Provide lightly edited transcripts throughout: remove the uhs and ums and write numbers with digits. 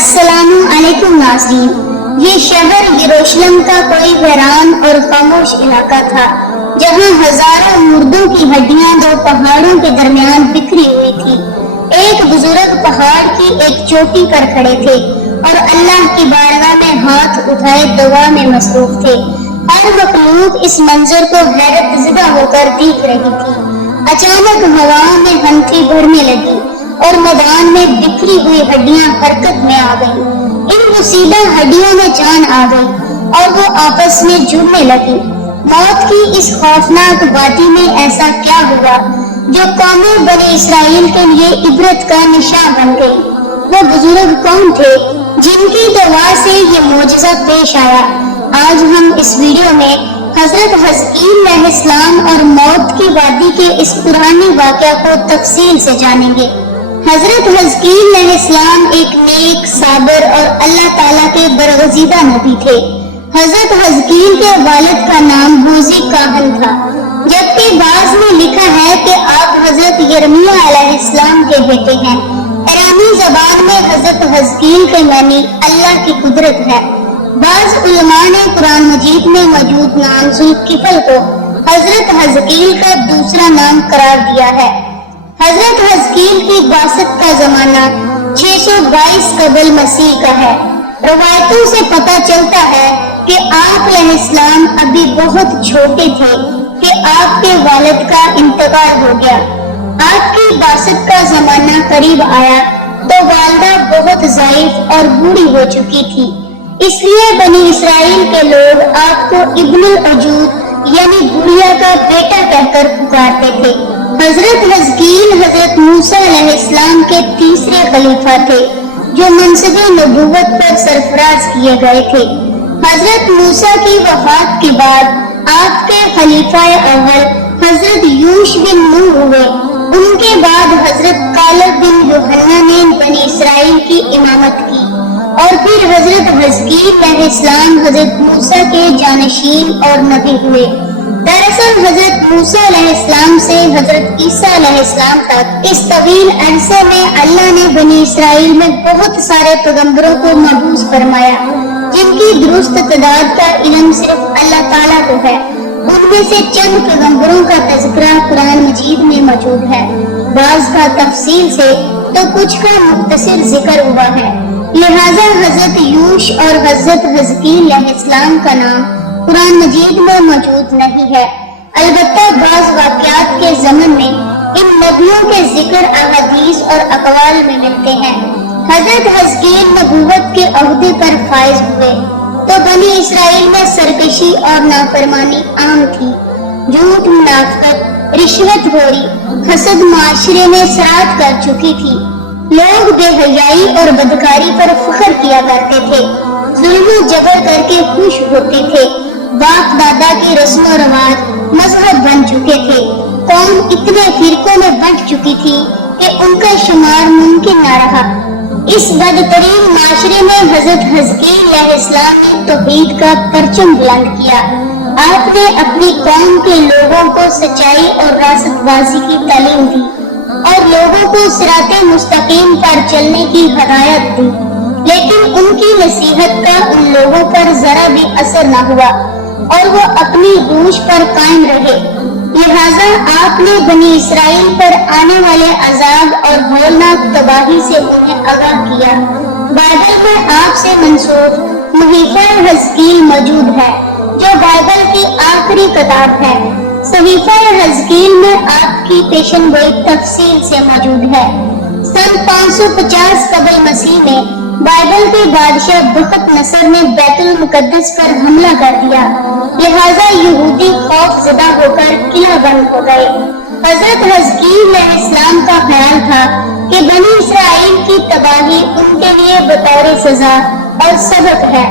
السلام علیکم ناظرین، یہ شہر یروشلم کا کوئی ویران اور خاموش علاقہ تھا جہاں ہزاروں مردوں کی ہڈیاں دو پہاڑوں کے درمیان بکھری ہوئی تھی۔ ایک بزرگ پہاڑ کی ایک چوٹی پر کھڑے تھے اور اللہ کی بارگاہ میں ہاتھ اٹھائے دعا میں مصروف تھے۔ ہر مخلوق اس منظر کو حیرت زدہ ہو کر دیکھ رہی تھی۔ اچانک ہواؤں میں ہنسی بڑھنے لگی اور میدان میں بکھری ہوئی ہڈیاں حرکت میں آ گئیں۔ ان مصیبہ ہڈیوں میں جان آ گئی اور وہ آپس میں جڑنے لگی۔ موت کی اس خوفناک وادی میں ایسا کیا ہوا جو قوم بنی اسرائیل کے لیے عبرت کا نشان بن گئی؟ وہ بزرگ کون تھے جن کی دعا سے یہ معجزہ پیش آیا؟ آج ہم اس ویڈیو میں حضرت حزقیل علیہ السلام اور موت کی وادی کے اس پرانے واقعہ کو تفصیل سے جانیں گے۔ حضرت حزقیل علیہ السلام ایک نیک، صابر اور اللہ تعالیٰ کے برگزیدہ نبی تھے۔ حضرت حزقیل کے والد کا نام بوزی کاہن تھا، جبکہ بعض میں لکھا ہے کہ آپ حضرت یرمیہ علیہ السلام کے بیٹے ہیں۔ ارانی زبان میں حضرت حزقیل کے معنی اللہ کی قدرت ہے۔ بعض علماء نے قرآن مجید میں موجود نام ذوالکفل کو حضرت حزقیل کا دوسرا نام قرار دیا ہے۔ حضرت حزقیل کی بعثت کا زمانہ 622 قبل مسیح کا ہے۔ روایتوں سے پتہ چلتا ہے کہ آپ علیہ السلام ابھی بہت چھوٹے تھے کہ آپ کے والد کا انتقال ہو گیا۔ آپ کی بعثت کا زمانہ قریب آیا تو والدہ بہت ضعیف اور بوڑھی ہو چکی تھی، اس لیے بنی اسرائیل کے لوگ آپ کو ابن العجوز یعنی بڑھیا کا بیٹا کہہ کر پکارتے تھے۔ حضرت حزقیل حضرت موسیٰ علیہ السلام کے تیسرے خلیفہ تھے جو منصب نبوت پر سرفراز کیے گئے تھے۔ حضرت موسیٰ کی وفات کے بعد آپ کے خلیفہ اول حضرت یوش بن نون ہوئے۔ ان کے بعد حضرت کالب بن یوحنا نے بنی اسرائیل کی امامت کی اور پھر حضرت حزقیل علیہ السلام حضرت موسیٰ کے جانشین اور نبی ہوئے۔ دراصل حضرت موسیٰ علیہ السلام سے حضرت عیسیٰ علیہ السلام تک اس طویل عرصے میں اللہ نے بنی اسرائیل میں بہت سارے پیغمبروں کو مبعوث فرمایا جن کی درست تعداد کا علم صرف اللہ تعالیٰ کو ہے۔ ان میں سے چند پیغمبروں کا تذکرہ قرآن مجید میں موجود ہے، بعض کا تفصیل سے تو کچھ کا مختصر ذکر ہوا ہے۔ لہٰذا حضرت یوش اور حضرت حزقیل علیہ السلام کا نام قرآن مجید میں موجود نہیں ہے، البتہ بعض واقعات کے ضمن میں ان نبیوں کے ذکر احادیث اور اقوال میں ملتے ہیں۔ حضرت حزقیل نبوت کے عہدے پر فائز ہوئے تو بنی اسرائیل میں سرکشی اور نافرمانی عام تھی۔ جھوٹ، منافقت، رشوت خوری، حسد معاشرے میں سرات کر چکی تھی۔ لوگ بے حیائی اور بدکاری پر فخر کیا کرتے تھے، ظلم و جبر کر کے خوش ہوتے تھے۔ باپ دادا کی رسم و رواج مذہب بن چکے تھے۔ قوم اتنے فرقوں میں بٹ چکی تھی کہ ان کا شمار ممکن نہ رہا۔ اس بدترین معاشرے میں حضرت حزقیل علیہ السلام نے توحید کا پرچم بلند کیا۔ آپ نے اپنی قوم کے لوگوں کو سچائی اور راست بازی کی تعلیم دی اور لوگوں کو صراط مستقیم پر چلنے کی ہدایت دی، لیکن ان کی نصیحت کا ان لوگوں پر ذرا بھی اثر نہ ہوا اور وہ اپنی روش پر قائم رہے۔ لہٰذا آپ نے بنی اسرائیل پر آنے والے عذاب اور ہولناک تباہی سے انہیں آگاہ کیا۔ بائبل میں آپ سے منسوب صحیفہ حزقیل موجود ہے جو بائبل کی آخری کتاب ہے۔ صحیفہ حزقیل میں آپ کی پیشن گوئی تفصیل سے موجود ہے۔ سن 550 قبل مسیح میں بائبل کے بادشاہ بخت نصر نے بیت المقدس پر حملہ کر دیا، لہٰذا یہودی خوف زدہ ہو کر قلعہ بند ہو گئے۔ حضرت حزقیل علیہ السلام کا خیال تھا کہ بنی اسرائیل کی تباہی ان کے لیے بطور سزا اور سبق ہے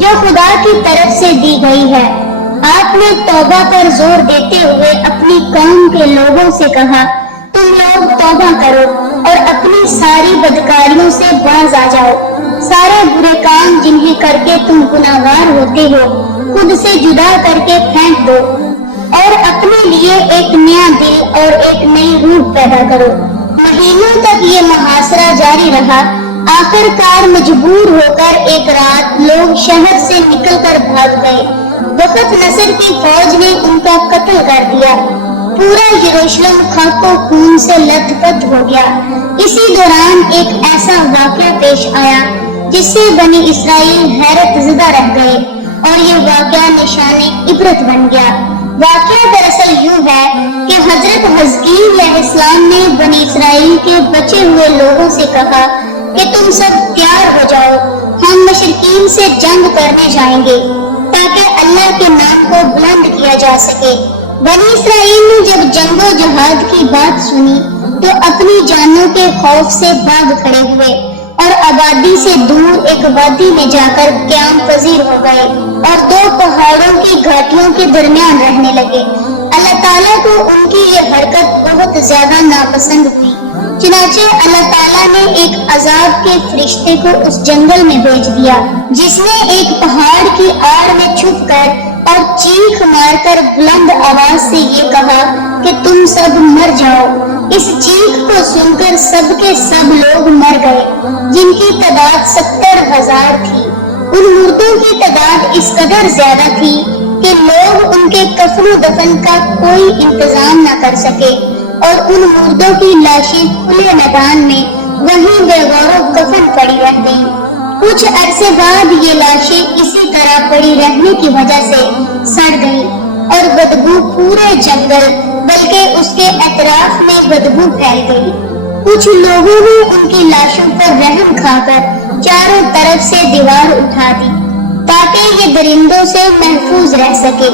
جو خدا کی طرف سے دی گئی ہے۔ آپ نے توبہ پر زور دیتے ہوئے اپنی قوم کے لوگوں سے کہا، تم لوگ توبہ کرو اور اپنی ساری بدکاریوں سے باز آ جاؤ۔ سارے برے کام جنہیں کر کے تم گناہگار ہوتے ہو خود سے جدا کر کے پھینک دو اور اپنے لیے ایک نیا دل اور ایک نئی روح پیدا کرو۔ مہینوں تک یہ محاصرہ جاری رہا۔ آخر کار مجبور ہو کر ایک رات لوگ شہر سے نکل کر بھاگ گئے۔ وقت نصر کی فوج نے ان کا قتل کر دیا۔ پورا یروشلم خاک و خون سے لت پت ہو گیا۔ اسی دوران ایک ایسا واقعہ پیش آیا جس سے بنی اسرائیل حیرت زدہ رہ گئے اور یہ واقعہ نشان عبرت بن گیا۔ واقعہ دراصل یوں ہے کہ حضرت حزقیل علیہ السلام نے بنی اسرائیل کے بچے ہوئے لوگوں سے کہا کہ تم سب تیار ہو جاؤ، ہم مشرکین سے جنگ کرنے جائیں گے تاکہ اللہ کے نام کو بلند کیا جا سکے۔ بنی اسرائیل نے جب جنگ و جہاد کی بات سنی تو اپنی جانوں کے خوف سے بھاگ کھڑے ہوئے اور آبادی سے دور ایک وادی میں جا کر قیام پذیر ہو گئے اور دو پہاڑوں کی گھاٹیوں کے درمیان رہنے لگے۔ اللہ تعالیٰ کو ان کی یہ حرکت بہت زیادہ ناپسند ہوئی، چنانچہ اللہ تعالیٰ نے ایک عذاب کے فرشتے کو اس جنگل میں بھیج دیا جس نے ایک پہاڑ کی آڑ میں چھپ کر اور چیخ مار کر بلند آواز سے یہ کہا کہ تم سب مر جاؤ۔ اس چیخ کو سن کر سب کے سب لوگ مر گئے جن کی تعداد 70,000 تھی۔ ان مردوں کی تعداد اس قدر زیادہ تھی کہ لوگ ان کے کفن و دفن کا کوئی انتظام نہ کر سکے اور ان مردوں کی لاشیں کھلے میدان میں وہیں بے غور و کفن پڑی رہ گئیں۔ کچھ عرصے بعد یہ لاشیں اسی طرح پڑی رہنے کی وجہ سے سڑ گئیں اور بدبو پورے جنگل بلکہ اس کے اطراف میں بدبو پھیل گئی۔ کچھ لوگوں نے ان کی لاشوں پر رحم کھا کر چاروں طرف سے دیوار اٹھا دی تاکہ یہ درندوں سے محفوظ رہ سکے۔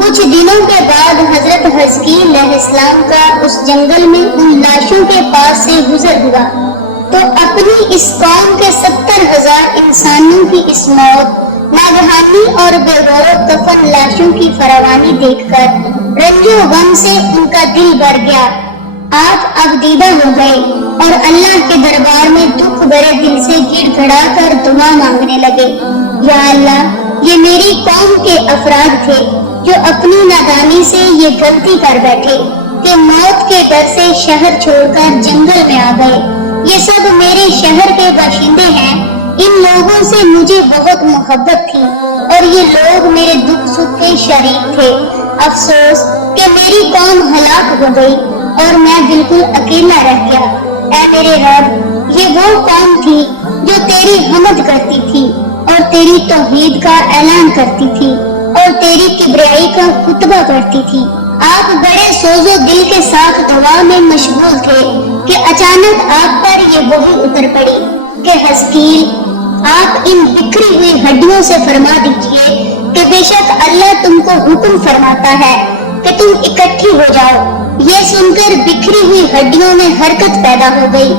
کچھ دنوں کے بعد حضرت حزقیل علیہ السلام کا اس جنگل میں ان لاشوں کے پاس سے گزر ہوا تو اپنی اس قوم کے 70,000 انسانوں کی اس موت، ناگہانی اور بے غور و کفن لاشوں کی فراوانی دیکھ کر رنج و غم سے ان کا دل بھر گیا۔ آپ اب دیدہ ہو گئے اور اللہ کے دربار میں دکھ بھرے دل سے گڑ گڑا کر دعا مانگنے لگے، یا اللہ، یہ میری قوم کے افراد تھے جو اپنی نادانی سے یہ غلطی کر بیٹھے کہ موت کے ڈر سے شہر چھوڑ کر جنگل میں آ گئے۔ یہ سب میرے شہر کے باشندے ہیں، ان لوگوں سے مجھے بہت محبت تھی اور یہ لوگ میرے دکھ سکھ کے شریک تھے۔ افسوس کہ میری قوم ہلاک ہو گئی اور میں بالکل اکیلا رہ گیا۔ اے میرے رب، یہ وہ قوم تھی جو تیری حمد کرتی تھی اور تیری توحید کا اعلان کرتی تھی اور تیری کبریائی کا خطبہ کرتی تھی۔ آپ بڑے سوز و دل کے ساتھ دعا میں مشغول تھے کہ اچانک آپ پر یہ وحی اتر پڑی کہ حزقیل، آپ ان بکھری ہوئی ہڈیوں سے فرما دیجئے کہ بے شک اللہ تم کو حکم فرماتا ہے کہ تم اکٹھی ہو جاؤ۔ یہ سن کر بکھری ہوئی ہڈیوں میں حرکت پیدا ہو گئی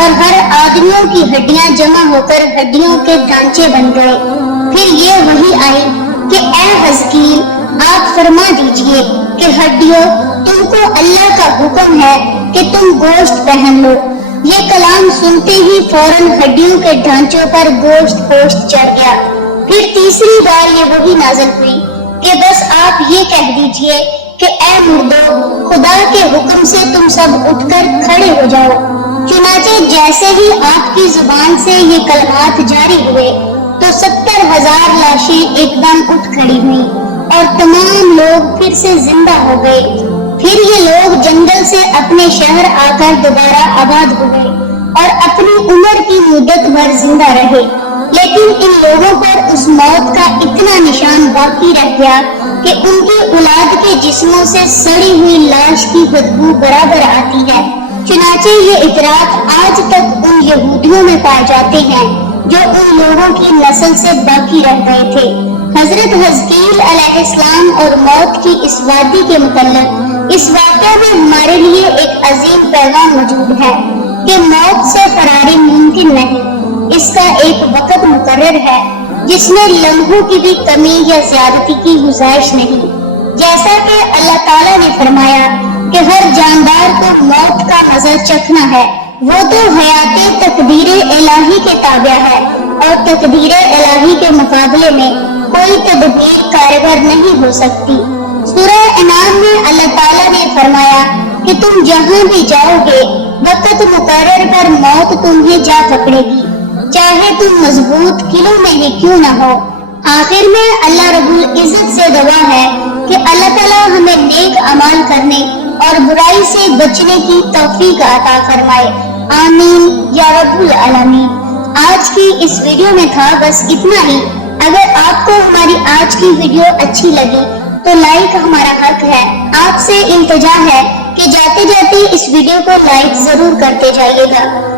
اور ہر آدمیوں کی ہڈیاں جمع ہو کر ہڈیوں کے ڈھانچے بن گئے۔ پھر یہ وحی آئی کہ اے حزقیل، آپ فرما دیجئے کہ ہڈیوں، تم کو اللہ کا حکم ہے کہ تم گوشت پہن لو۔ یہ کلام سنتے ہی فوراً ہڈیوں کے ڈھانچوں پر گوشت پوشت چڑھ گیا۔ پھر تیسری بار یہ وحی نازل ہوئی کہ بس آپ یہ کہہ دیجئے کہ اے مردو، خدا کے حکم سے تم سب اٹھ کر کھڑے ہو جاؤ۔ چنانچہ جیسے ہی آپ کی زبان سے یہ کلمات جاری ہوئے تو 70,000 لاشیں ایک دم اٹھ کھڑی ہوئیں اور تمام لوگ پھر سے زندہ ہو گئے۔ پھر یہ لوگ جنگل سے اپنے شہر آ کر دوبارہ آباد ہوئے اور اپنی عمر کی مدت بھر زندہ رہے، لیکن ان لوگوں پر اس موت کا اتنا نشان باقی رہ گیا کہ ان کی اولاد کے جسموں سے سڑی ہوئی لاش کی بدبو برابر آتی ہے۔ چنانچہ یہ اطراف آج تک ان یہودیوں میں پائے جاتے ہیں جو ان لوگوں کی نسل سے باقی رہ گئے تھے۔ حضرت حزقیل علیہ السلام اور موت کی اس وادی کے متعلق اس واقعہ میں ہمارے لیے ایک عظیم پیغام موجود ہے کہ موت سے فراری ممکن نہیں۔ اس کا ایک وقت مقرر ہے جس میں لمحوں کی بھی کمی یا زیادتی کی گنجائش نہیں۔ جیسا کہ اللہ تعالیٰ نے فرمایا کہ ہر جاندار کو موت کا مزہ چکھنا ہے، وہ تو حیات تقدیر الہی کے تابع ہے اور تقدیر الہی کے مقابلے میں کوئی تدبیر کارگر نہیں ہو سکتی۔ سورہ انعام میں اللہ تعالیٰ نے فرمایا کہ تم جہاں بھی جاؤ گے وقت مقرر پر موت تمہیں جا پکڑے گی چاہے تم مضبوط قلعوں میں ہی کیوں نہ ہو۔ آخر میں اللہ رب العزت سے دعا ہے کہ اللہ تعالیٰ ہمیں نیک اعمال کرنے اور برائی سے بچنے کی توفیق عطا فرمائے، آمین یا رب العالمین۔ آج کی اس ویڈیو میں تھا بس اتنا ہی۔ اگر آپ کو ہماری آج کی ویڈیو اچھی لگی تو لائک ہمارا حق ہے۔ آپ سے التجا ہے کہ جاتے جاتے اس ویڈیو کو لائک ضرور کرتے جائیے گا۔